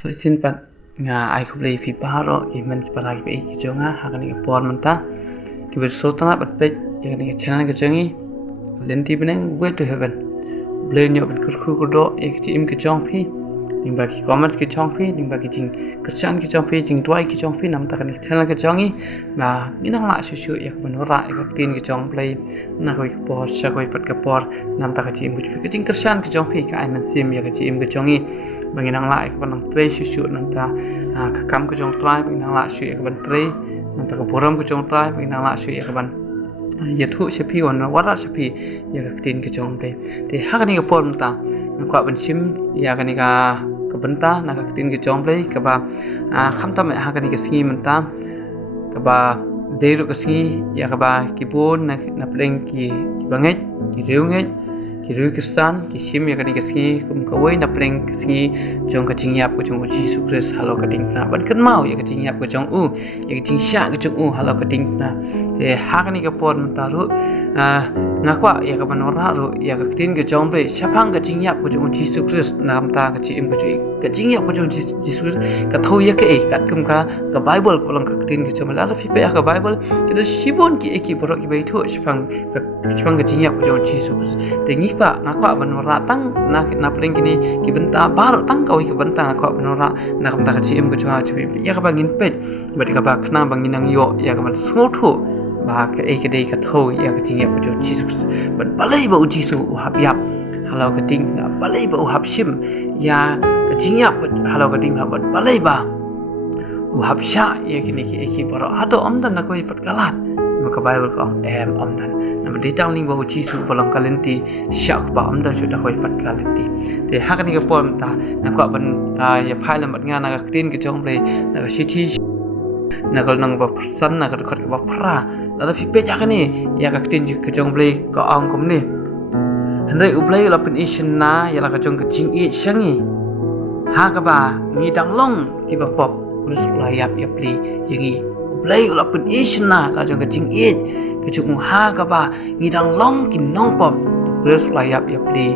So isin pat nga ai khub lei phi paro ki man ki para ki ki jonga ha kan ki por man ta ki ber so ta pat pe ya kan ki chana ki jongi lenti beneng way to heaven ble nyo pat kur khu do ek chi im ki chong phi ning ba ki comments ki chong phi ning ba ki jing kerjaan ki chong phi jing twai ki chong phi nam ta kan ki chana ki jongi ba ni nang la shu ya kan ra ka tin ki chong play na ko ki por sha ko pat ka por nam ta ka chi im ki jing kerjaan ki chong phi ka ai man sim ya ka chi im ki jongi bagi nang lại các bạn tray susu nang ta kam ke jong trai bagi nang lại suy các bạn tray nang ta boram ke jong trai bagi nang lại suy các bạn ya thu se pi on wara se pi ya ka tin ke jong play te ha ka ni ka pon ta kwa ban sim ya ka ni ka benta na ka tin ke jong play ka ba kham ta me ha ka ni ka singi man ta ka ba deru ka singi ya ka ba ki bon na pleng ki banget ki reu nget ki Kristan ki sim ya kadi kasi kum kawai na pleng kasi jong ka jingyap ko jong uji sukres halo ka ding na ban kan mau ya ka jingyap ko jong ya ka jingsha ko jong halo ka ding na te ha ka ni ka pon taru ngakwa ya ka banora ru ya ka tin ka jong be shapang ka jingyap ko jong uji sukres nam ta ka chi im ko ka jingyap ko jong uji sukres ka thau ya ka kat kum ka bible ko lang ka tin ka jong la fi pe ka bible kita shibon ki eki borok ki bai thu shapang ka jingyap ko jong uji sukres te ngi pa ngakwa banora tang na pleng kini ki benta bar tang kau ki benta ngakwa banora na kam ta ka chi im ko jong uji ya ka bangin pet berarti ka ba kna bangin ang yo ya ka ban smothu ba ka e ka dei ka thau ya ka jingyap ko jong Jesus ban balai ba uji su hab yap halau ka ting na balai ba hab sim ya ka jingyap halau ka ting ban balai ba hab sha ya kini ki eki baro ado amdan na ko pat kalat maka bible ko amdan na ditang ling ba uji su bolong kalenti syak ba amdan su da ko pat kalenti te ha ka ni ka pom ta na ko ban ya phai lam bat nga na ka tin ki jong le na ka city na kal nang ba san na ka khat ba phra la fi pe ja ka ni ya ka tin ka jong ble ka ong kom ni handai u ble la pin ishin na ya la ka jong ka jing e shangi ha ka ba ni dang long ki ba pop kus la yap yap li yingi u ble la pin ishin na la jong ka jing e ka jong ha ka ba ni dang long ki nong pop kus la yap yap li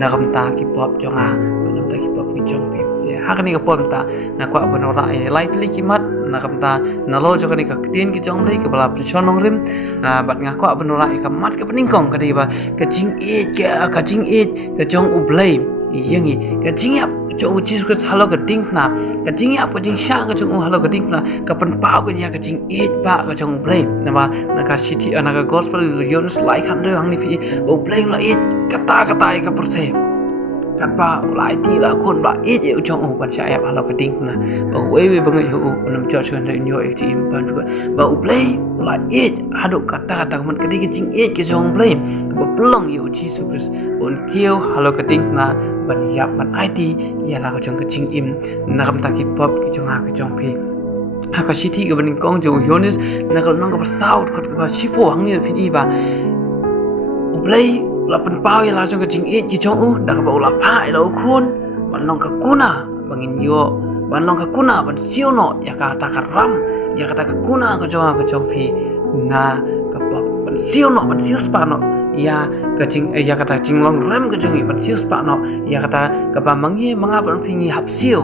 na kam ta ki pop jong a nam ta ki pop ki jong pi ha ka ni ka pom ta na kwa ba no ra e lightly ki mat na kam ta na lo jo ka ni ka tin ki jong le ka bala prison nong rim bat nga kwa ba no ra e ka mat ka paning kong ka dei ba ka jing e ka jing e ka jong u blame yangi ka jing yap jo Jesus Christ halo ka ding na ka jing yap ka jing sha ka jong halo ka ding na ka pan pau ka ya ka jing e ba ka jong blame na ba na ka city na ka gospel Yunus like han hang ni fi u blame la e kata ka perse kat ba lai ti la kon ba e je jong u ban sha ya halo ka ding na ba we bangai hu nam cho chon dai nyo e ti ban ba u play la e hado kata man ka ding jing e ke jong play ba plong yu Jesus Christ on kieu halo ka ding na ban ya ban it ya la ka jong ka jing im na kam ta ki pop ki jong ha ka jong phi ha ka city ka ban kong jo Yonis na ka nong ka south ka ba sipo hang ni phi ba u play la pen pau ya la jong ka jing e ki jong u da ka ba la pha la khun ban long ka kuna bangin yo ban long ka kuna ban siu no ya ka ta ka ram ya ka ta ka kuna ka jong phi na ka pa ban siu spa no ya ka jing ya ka ta jing long ram ka jong ban siu spa no ya ka ta ka ba mangi manga ban phi ni hap siu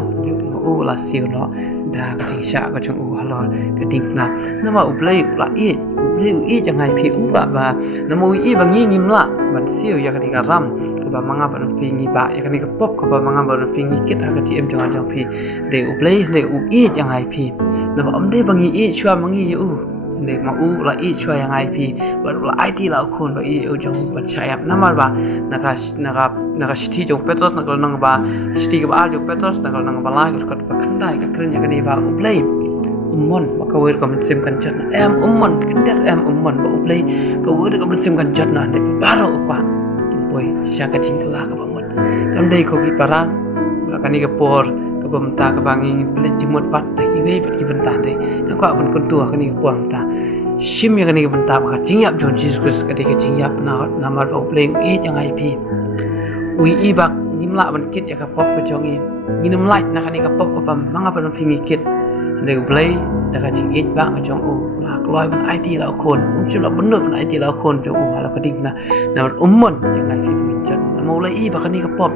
u la siu no da ka jing sha ka jong u halon ka ding na ma u play la e u e jangai phi ka ba na mo i bangi nim la ban siu ya ka ni ka ram ka ba manga ban phi ni ba ya ka ni ka pop ka ba manga ban phi ni kit ha ka chi em jong phi de u play de u e jangai phi na ba am de bangi e chua mangi u de ma u la e chua jangai phi ba la it la khon ba e u jong ban cha yap na mar ba na ka city jong petros na ka nang ba city ka ba jong petros na ka nang ba la ka kan dai ka kren ya ka ni ba u play umon maka wer ka sim kan chat na umon kindet umon ba uplay ka wer ka sim kan chat na de baro kwa kin boy sha ka jing kala ka bamot kam dei ko ki para ka ni ka por ka bamta ka bangi blet jimot pat ta ki we pat ki banta de ka kwa ban kon tua ka ni ka por ta sim ya ka ni ka banta ka jing yap jon Jesus Christ ka de ka jing yap na mar ba uplay e jang ai pi ui i bak nimla ban kit ya ka pop ka jong i nginum light na ka ni ka pop ka pam manga ban phi kit de play da ka jing it ba ka jong u la kloi ban it la khon chum la bunut ban it la khon jong u la ka ding na na umon yang ngai fi min chan na mo lai ba ka ni ka pop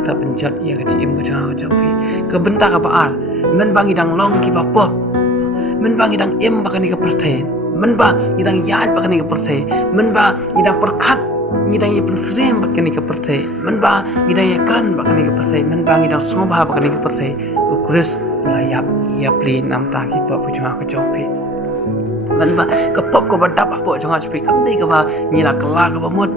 kata penjat ia ke im ke jangan jampi ke bentak apa ar men bangi dang long ki pop men bangi dang im bakani ke pertai men ba idang yaad bakani ke pertai men ba idang perkat idang ye pensrem bakani ke pertai men ba idang ye kran bakani ke pertai men ba idang soba bakani ke pertai kuris layap ia pli nam ta ki pop ke jangan ke jampi men ba ke pop ko badap apa jangan jampi kam dei ke ba ngila kala ke ba mut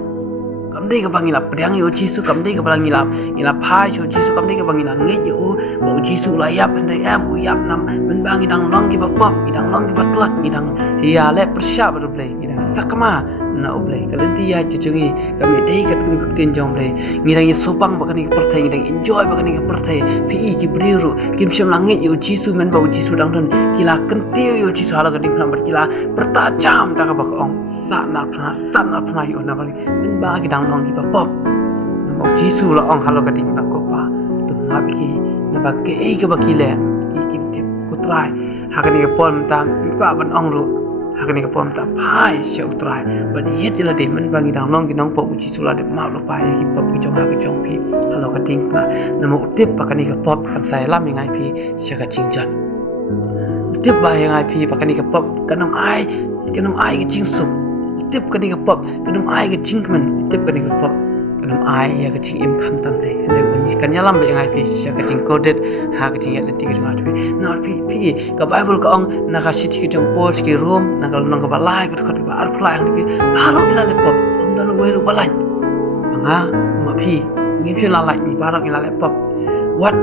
kam dei ke ba ngila pedang yo jisu kam dei ke ba ngila phai yo jisu kam dei ke ba ngila ngai yo ba jisu layap ndai am uyap nam men ba ngidang long ki ba pop ngidang long ki ba tlat ngidang dia le persya ber play ngidang sakma na oblay kalen dia cucungi kami dei kat kum tin jong play ngidang ye sopang ba kani pertai ngidang enjoy ba kani pertai pi ki briru kim syam langit yo jisu men ba jisu dang don kila kentiu yo jisu hala gading plan berkila pertajam dak ba ong sana pernah yo na bali men ba ngidang long ki ba pop na jisu la ong hala gading na ko pa tu ngabi na ba ke ke ba kile ki kim tip kutrai hakani ke pon ta ka ban ong ru hakani ke pom ta pai shau trai but yet la de men bangi dang long ki nong po uchi sula de ma lo pai ki pop ki jong ha ki jong pi halo ka ting na namo tip pakani ke pop kan sai lam yang ai pi sha ka ching jan tip ba yang ai pi pakani ke pop kanam ai ki ching su tip kani ke pop kanam ai ki ching men tip kani ke pop kanam ai ya ka ching im kham tam le le kun kan yalam ba yang ai pi sha ka ching coded ha ka ching ya le ti ki jong ha pi na pi ka bible ka ong na ka sithi ki jong pol ki room na ka nong ka ba lai ka ka ba ar fly ang pi ba lo ila le pop om da lo we lo ba lai nga ma pi ngim shi la lai mi ba ro ila le pop what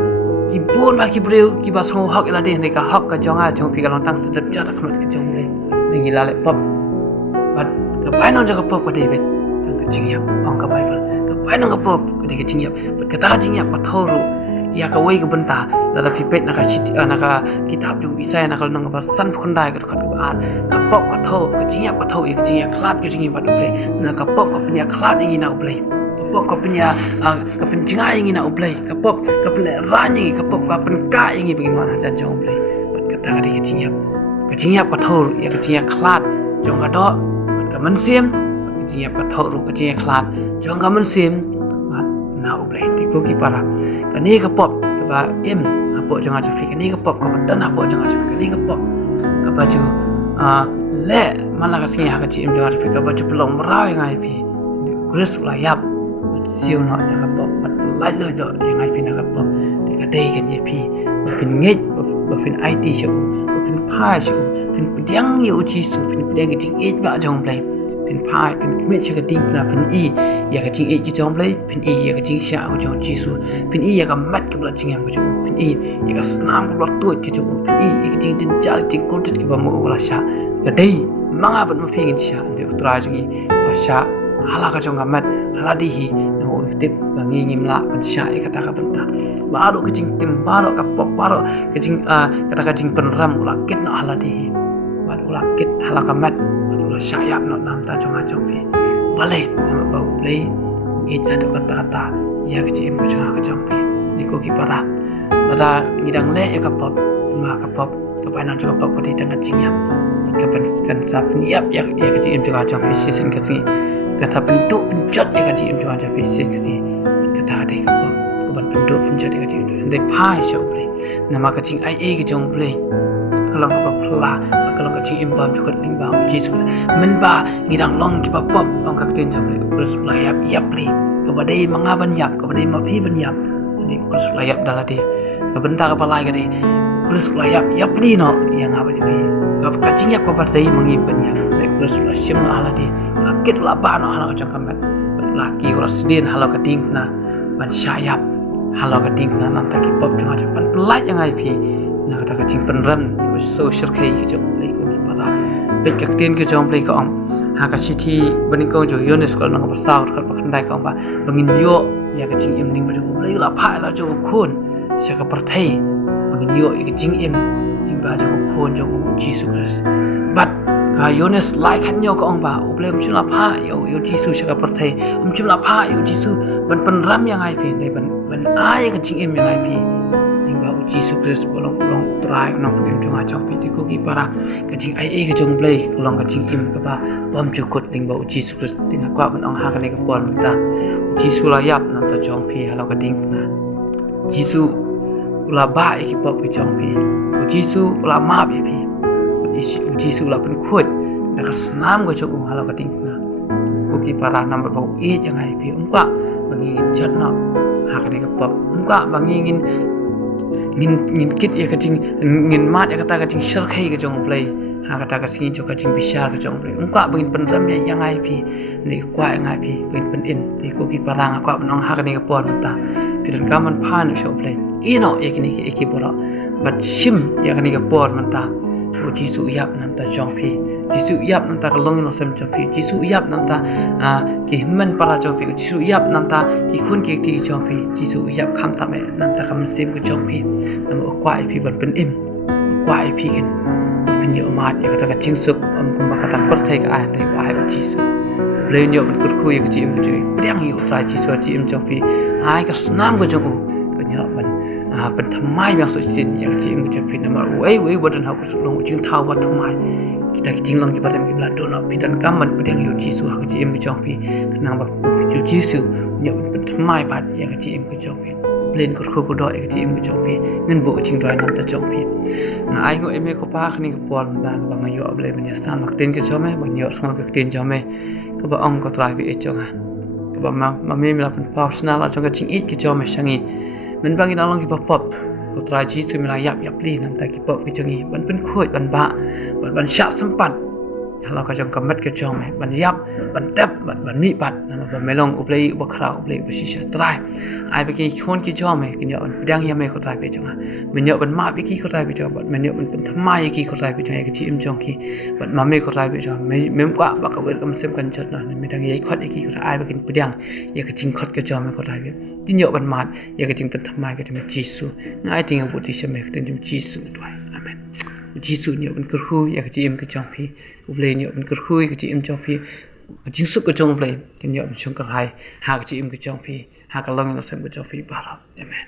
ki bon ba ki breu ki ba so hak ila de ne ka hak ka jong ha jong pi ka long tang sedap ja ka mat ki jong le ne ila le pop but ka ba nong ja ka pop ka david tang ka ching ya ong ka bible pai nang pop ke ke jingyap pat kata jingyap pathoru ya ka wei ke benta la pi pet na ka chiti na ka kitab ju isai na ka nang ba san khundai ka khat ba an ka pop ka tho ka jingyap ka tho ik jingyap khlat ke jingyap ba ple na ka pop ka pinya khlat ngi na ple ka pop ka pinya ka pin jingai ngi na ple ka pop ka pin ra ngi ka pop ka pin ka ngi begin ma jan jong ple pat kata ke jingyap ka tho ya ka jingyap khlat jong ka do pat ka man sim jingyap ka tho ru ka jingyap khlat jong ka man sim mat na oblay ti ko ki para kani ka pop ka ba im apo jong a fi kani ka pop ka dan apo jong a kani ka pop ka ba ju le mala ka sing ha ka chi im jong a fi ka ba ju plong ra ngai pi kris la yap siu no ya ka pop mat lai lo do ya ngai pi na ka pop ti ka dei kan ye pi ba pin ngai ba pin it shu ba pin pa shu pin pdiang ye u chi su pin pdiang ki ting it ba jong play pin pai pin kmet chaka ding na pin i ya ka ching e ki jong play pin i ya ka ching sha ko jong jisu pin i ya ka mat ka bla ching am ko jong pin i ya ka snam ko bla tu ki jong pin i ya ka ching tin jar ting ko tit ki ba mo bla sha ka dei manga ban ma phing sha de utra jong i bla sha hala ka jong ka mat hala di hi na o tip ba ngi ngim la ban sha e ka ta ka banta ba ro ka ching tim ba ro ka pop ba ro ka ching ka ta ching pen ram ula ket na hala di hi ba ula ket hala ka mat sayap no nam ta jong a jong pi balai nama bau play it ada kata-kata ya ke cim jong a jong pi ni ko ki para tada ngidang le ka pop ma ka pop ka pa na jong pop ko di tang cing yap ka kan sap niap ya ke cim jong a jong pi sin ka si ka ta penduk penjat ya ke cim jong a jong pi sin ka si kata ade ka pop ko ban penduk penjat ya ke cim jong dei pai show play nama ka cing ai ke jong play kalau ka pla kalau ka cing imbam juga limbang jisu men ba ngidang long ki pop ong ka tin jam le kurus layap yap li ka badai manga ban yap ka badai ma phi ban yap ni kurus layap dala de ka benta ka palai ka de kurus layap yap li no yang apa di ka cing yap ka badai mangi ban yap le kurus la sim no ala de la kit la ba no ala ka kambat laki kurus din halo ka ting na ban syayap halo ka ting na nam ta ki pop jong aja ban pelaj yang ai pi na kata ka ching penran so shirkai ki jong le ko ki para bet ka tin ki jong le ka om ha ka chithi bani ko jo yones ko nang ba saw ka ba khandai ka ba bangin yo ya ka ching im ning ba jong le la pha la jo khun sha ka parthai bangin yo ka ching im ning ba jo khun jo jesus christ but ka yones lai khan yo ka om ba oble mchim la pha yo jesus sha ka parthai mchim la pha yo jesus ban ram yang ai pi dai ban ai ka ching im yang ai pi Jesus Christ bolong try nong pem jong a chong pi ko ki para ka jing ai e ka jong play long ka jing im ka ba bom chu kut ling ba Jesus Christ tinga kwa ban ong ha ka ne ka pon ta Jesus la yap nam ta chong pi halo ka ding na Jisu ula ba ki pop ki chong phi Jisu ula ma bi phi Jisu ula pen khut da ka snam ko chok hala ka ting na ko ki para number ba e jangai phi umka bangi chat na ha ka ni ka pop umka bangi ngin kit ya ka ting ngin mat ya ka ta ka ting shar khai ka chong play ha ka ta ka sing chok ka ting bishar ka chong play umka bangin pen ram ya jangai phi ni kwa ngai phi bangin pen in ni ko ki para nga kwa nong ha ka ni ka pon ta pidan ka man phan chok play ino ekini ki ekibora but shim yakani ka por manta o Jisu yap namta jongpi Jisu yap namta ka longin osem jongpi Jisu yap namta ki man para jongpi Jisu yap namta ki khun ki ti jongpi Jisu yap kham ta me namta kam sim ka jongpi nam o kwa ipi ban pen im kwa ipi ken pin yo mat ya ka chingsuk am kum ba ka ta par thai ka ai le wa hai Jisu le nyo ban kur khu ya ka chi im ju priang yo trai Jisu chi im jongpi ai ka snam ka jong ka nyo ban pen thamai yang so sin yang jing ke pin nama wei wadan ha ku su long jing thau wa thamai kita ki jing long ki patem ki bla do na pidan kaman pedang yo Jisu ha ki im ke jong pi kenang ba ju Jisu nyo pen thamai bat yang ki im ke jong pi plen ko ko do ki im ke jong pi ngen bo jing doi nam ta jong pi na ai ngo eme ko pa khni ko por da ba nga yo able ben ya san mak ten ke jome ba nyo sma ke ten jome ko ba ong ko trai bi e jong ha ko ba ma me la pen personal la jong ka jing it ki jome sangi mình bagi dalam kita pop, kau try Jisu melayap li nanti kita pop kecengi, ban pen kuat ban ba, ban syak sempat, kalau kau jangan kemet kecong ban yap, ban tep, ban mi pat, nama ban melong uplay ubakra uplay ubasisha try, ai bagi kon kecong kini ban pedang yang kau try kecong, menyok ban ma bagi kau try kecong, ban menyok ban pentamai kau try kecong yang kecil kecong ki, ban mami kau try kecong, membuat bakal berkemsem kancet nah, medang yang ikut kau try bagi pedang, yang kecil ikut kecong kau try Dinyo ban mat ya ka ting pen thamai ka tim Jisu ngai ting bu ti shame ka tim Jisu doi amen Jisu nyo ban kurhu ya ka tim ka chong phi uble nyo ban kurhu ka tim chong phi jing su ka chong uble tin nyo ban chong ka hai ha ka tim ka chong phi ha ka long no sem ka chong phi ba amen